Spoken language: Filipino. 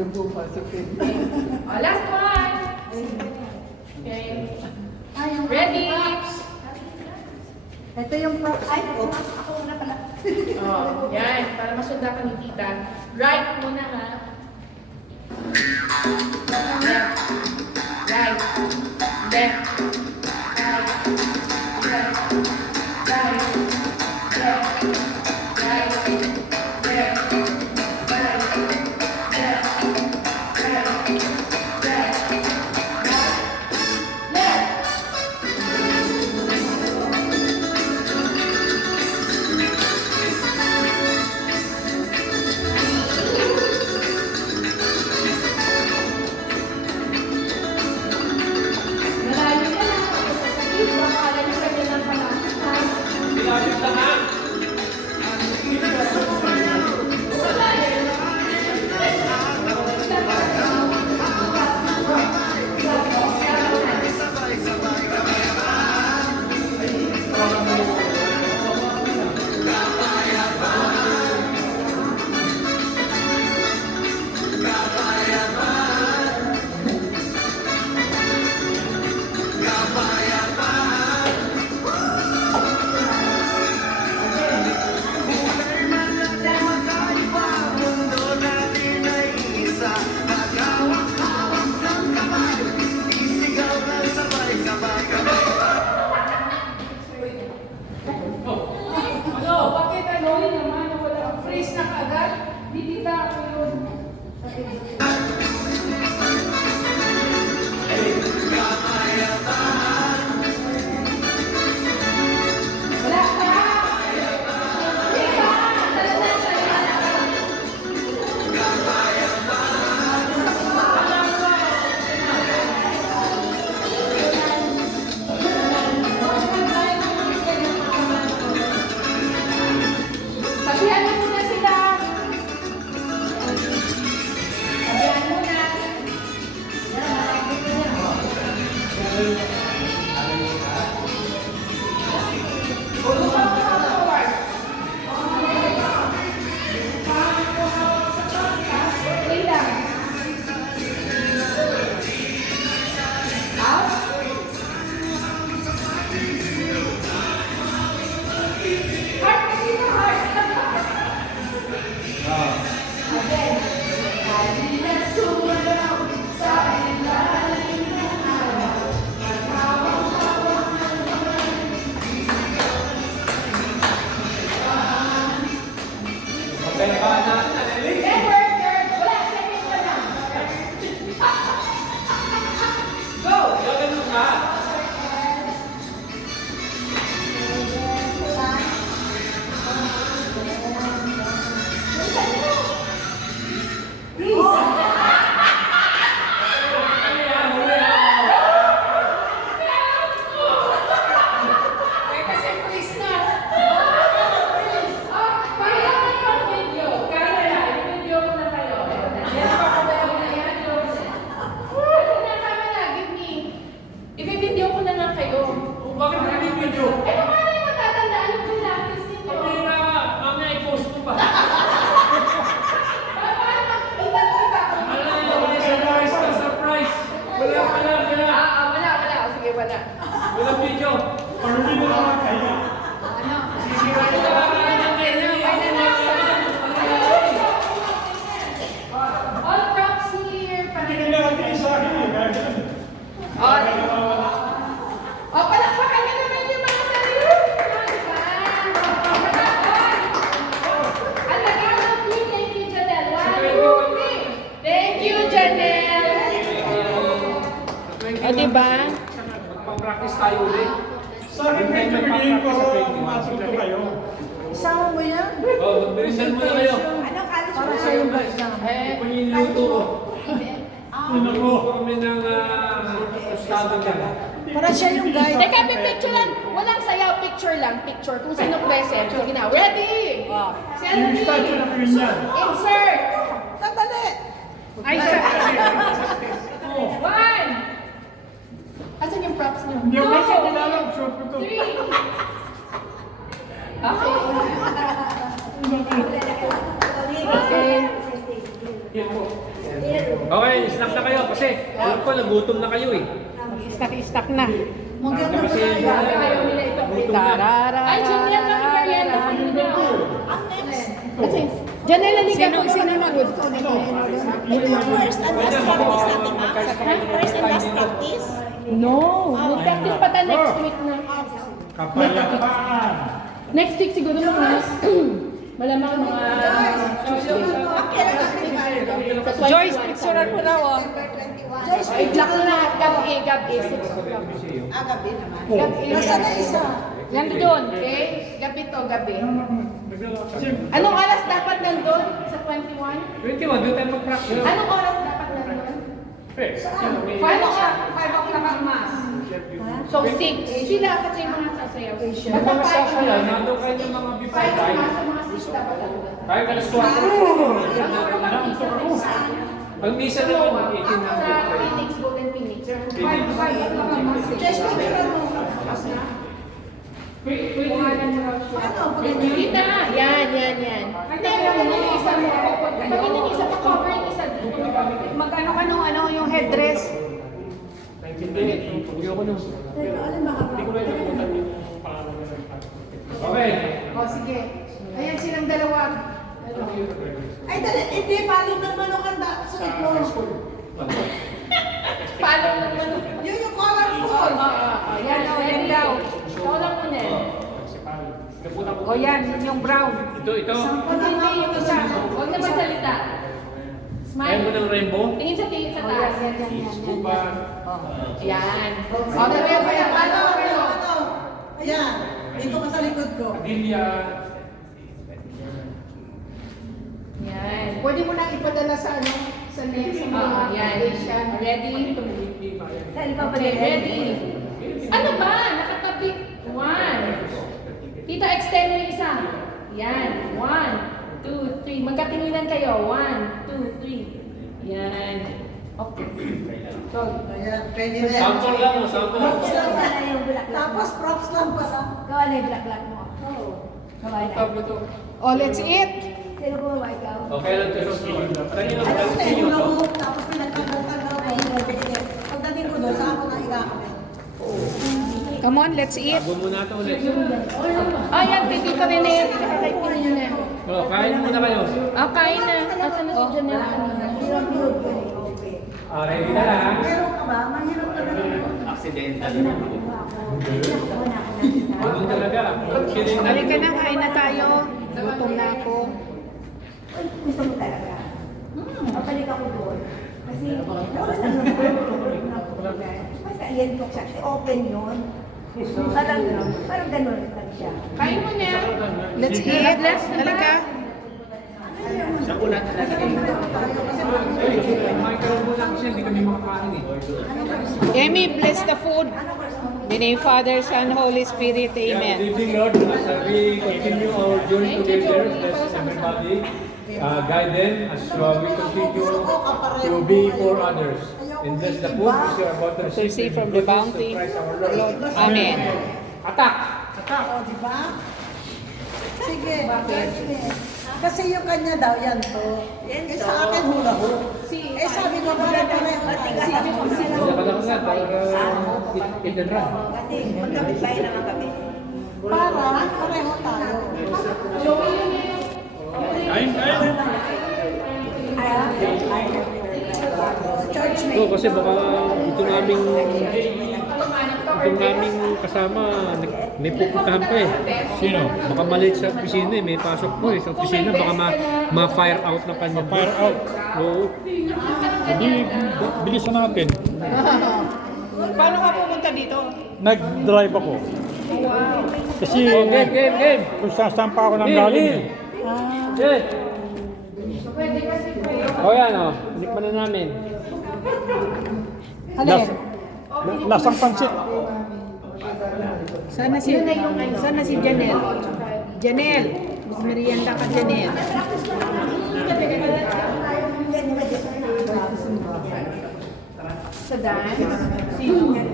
Your bukas, okay. Last one. Okay. Ready? Ito yung props. Ay, ako muna pala. Yan. Para masunda ka ni tita. Right muna ha. Left. Right. Left. Right. Left. Right. Left. Right. Left. Right. Left. Freeze na kaagad, bibita ako yun. Wala pa! Hindi pa! Talaga sa'yo! Sabihan mo muna sila! Sabihan mo na! Wait lang. Out. Heart, hindi mo heart. Again. Kanina sumalaw sa ilalim ng araw. Nagkawang-kawang ang mga Edward, wala, second ka na. Go! Eh, kasi freeze na. Kaya na yung video. Kaya na. I-video ko na kayo. Yan, papadayaw na yan. Ano na, tama na. Give me. I-video ko na lang kayo. Bakit mo hindi video? Eh, paano yung matatandaan yung pilates ninyo? Hindi na, mamaya i-post mo pa. Paano makikita-kita ko? Surprise ka, surprise. Wala. Wala. Sige, wala. Wala video. Hindi mo naman kaya. Ano? All props here. Hindi na natin sa akin eh. Palakpakan nyo naman yung mga sarili. Ang tagal ng queen. Thank you, Janelle. 1, 2, 3. Thank you, Janelle. O, diba? Magpa-practice tayo ulit. Sa akin, medyo bigyan ko masuto kayo. Isama mo yan? Magbilisan muna kayo. Anong college Para mo? sa yung guys na. Kung yung luto ko. Ano ko? Kami ng estado ka. Para siya yung guide. Teka, picture lang. Walang sayaw. Picture lang. Picture. Kung sino present. Sige na. Ready? Si Yung statue na Alvin. Queen yan. Insert. Sandali! Ay, sir. One. Asan yung props niyo? Hindi ako kasi Two. kilala. Short ko to. Three. Okay. Okay. Okay, snack na kayo kasi alam ko nagutom na kayo eh. Stuck na. Kasi Ayaw nila ito. Tarara. Ay, Janelle, bakit merienda ka muna? Kasi, Janelle, halika po. Sino nagod? First and last practice natin, ma'am. First and last practice. No, mag-practice pa tayo next week na. Kapayapaan. Next week siguro mga malamang mga Tuesday. Sa 21. Joyce, picturean mo raw oh. Joyce, Ay, black na lahat. Gabi, 6 o'clock. gabi naman. Gabi. Nasaan na isa? Nandun, okay? Gabi to, gabi. Anong oras dapat nandun sa 21? 21, doon tayo mag-practice. Anong oras dapat nandun? 5 o'clock. 5 o'clock ang mass. So 6. Sila kasi yung mga sasayaw. Ang mga sasaya, nandun kayo ng mga before 5 time. mass, mga 6 dapat nandun. Kahit alas 4. Ang misa naman, 18 Sa Phoenix, Golden Phoenix. 5 o'clock ang mass. Joyce, picture mo. Kuhanan mo raw siya. Ano? Paganda. Kita, yan. Hindi, pag yung isa mo, pag yung isa pa cover yung isa dito. Mag-ano ka nung ano, yung headdress. Okay. O, sige. Ayan silang dalawa. Ay, dali, hindi, palo ng manok ang sulit mo. Paano naman? Yun yung colorful. Yan, yan daw. Ikaw lang muna. O yan, yun yung brown. Ito. Hindi yung isa. Huwag na magsalita. Ayaw mo Smile. ng rainbow? Tingin sa taas. Yan. O, Ano? paano? Ayan, dito ka sa likod ko. Padilla. Yan. Pwede mo nang ipadala sa ano, sa next, sa mga Yan. Asian. Ready? Saan pa Okay, ready? Ano ba? Nakatabi. 1. Tita, extend mo yung isa. Yan. 1, 2, 3. Magkatinginan kayo. 1, 2, 3. Yan. Okay. So, Ayan, pwede na yan. Sample lang mo, sample. Props lang pala. Tapos props lang pala. Gawa na yung black mo. Oo. Gawa na. Tablo to. Oh, let's eat. Sino gumawa ikaw? Okay lang ito. Kanina Ano ko na lang yung to. hulog, tapos pinagkagutan daw ko. Pagdating ko doon, saan ako na ikakabit? Come on, let's eat. Bago muna ito ulit. oh, yan. Kay Tito Rene. Saka kay Tito Rene. Oh, kain muna kayo. Oh, kain na. Asan na si Janelle kanina? Ready na lang. Meron ka ba? Mahirap ka na rin. Ganun talaga. Halika na, kain na tayo. Gutom na ako. Ay, gusto mo talaga. Papalik ako doon. Kasi, basta yan ko siya. Kasi open yun. Parang ganun lang siya. Kain mo na. Let's eat. Halika. Microphone muna kasi hindi kami makakain eh. Amy, bless the food. In the name of Father, Son, Holy Spirit. Good Amen. evening, Lord. As we continue our journey together, bless everybody. Guide them as we continue to be for others. And bless the food which we are about to receive from the bounty. Christ our Lord. Amen. Attack! O, di ba? Sige. Kasi yung kanya daw, yan to. Eh, sa akin hula ho. Eh, sabi ko, parang pareho tayo. Saka lang nga, para eat and run. Kasi magkapit-bahay naman kami. Para, pareho tayo. Church So, kasi baka itong aming kasama, may pupuntahan pa eh. Sino? Baka maliit sa opisina eh, may pasok po eh sa opisina, baka ma-fire out na kanya. Fire out. Oo. Hindi, bilisan natin. Paano ka pumunta dito? Nag-drive ako. Kasi Oh, game! kung saan pa ako nang galing eh. Yes! O yan o, inikman na namin. Lasang pansit. Sana si Janelle. Janelle, merienda ka Janelle. Sa dance.